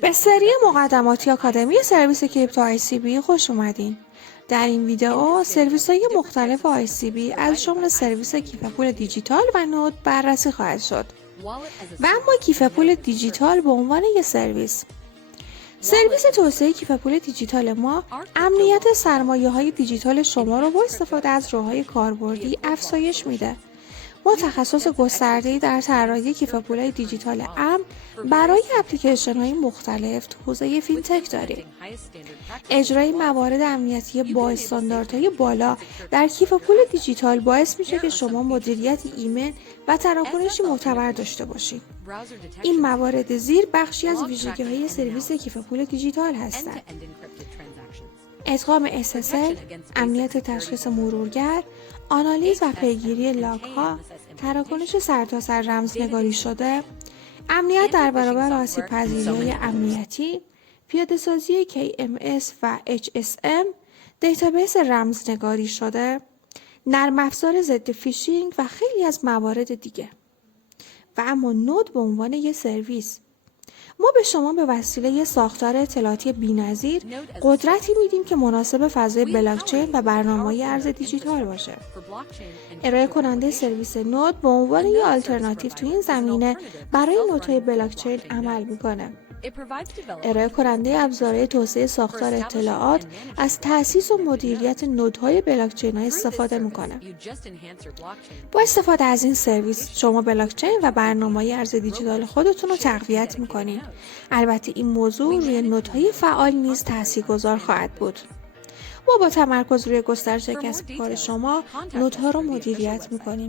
به سری مقدماتی آکادمی سرویس کریپتو ICB خوش اومدین. در این ویدئو سرویس های مختلف ICB از جمله سرویس کیف پول دیجیتال و نود بررسی خواهد شد. و اما کیف پول دیجیتال به عنوان یک سرویس توسعه کیف پول دیجیتال ما امنیت سرمایه‌های دیجیتال شما رو با استفاده از راه‌های کاربردی افزایش میده. ما تخصص گسترده‌ای در طراحی کیف پول‌های دیجیتال امن برای اپلیکیشن‌های مختلف تو حوزه فینتک داریم. اجرای موارد امنیتی با استانداردهای بالا در کیف پول دیجیتال باعث میشه که شما مدیریت ایمن و تراکنشی معتبر داشته باشید. این موارد زیر بخشی از ویژگی‌های سرویس کیف پول دیجیتال هستند: ادغام SSL، امنیت تشخیص مرورگر، آنالیز و پیگیری لاگ‌ها، تراکنش سرتاسر رمزنگاری شده، امنیت در برابر آسیب‌پذیری‌های امنیتی، پیاده‌سازی KMS و HSM، دیتابیس رمزنگاری شده، نرم افزار ضد فیشینگ و خیلی از موارد دیگه. و اما نود به عنوان یک سرویس، ما به شما به وسیله یک ساختار اطلاعاتی بی‌نظیر قدرتی میدیم که مناسب فضای بلاکچین و برنامه‌های ارز دیجیتال باشه. ارائه کننده سرویس نود به عنوان یک آلترناتیو تو این زمینه برای نودهای بلاکچین عمل میکنه. ارائه کننده ابزارهای توسعه ساختار اطلاعات از تأسیس و مدیریت نودهای بلاکچین استفاده میکنه. با استفاده از این سرویس شما بلاکچین و برنامه‌های ارز دیجیتال خودتون رو تقویت میکنین. البته این موضوع روی نودهای فعال نیز تاثیرگذار خواهد بود. ما با تمرکز روی گسترش کسب و کار شما نودها رو مدیریت میکنیم.